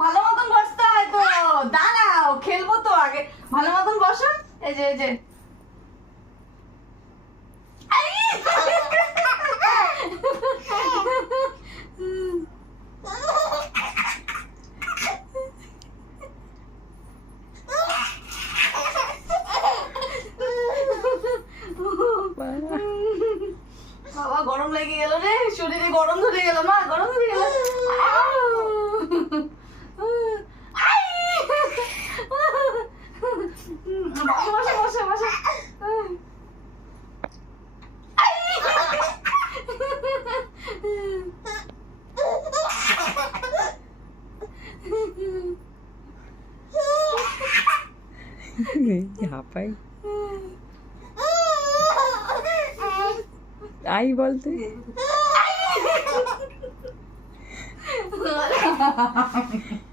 ভালো মতন বসতে হয় তো। দাঁড়াও, খেলব তো আগে। ভালো মতন বসো। এই যে এই যে। বাবা গরম লেগে গেল রে। শরীরে গরম ধরে গেল মা গরম ধরে গেল। বসে বসে বসে বসে হাঁপাই आई बोलते।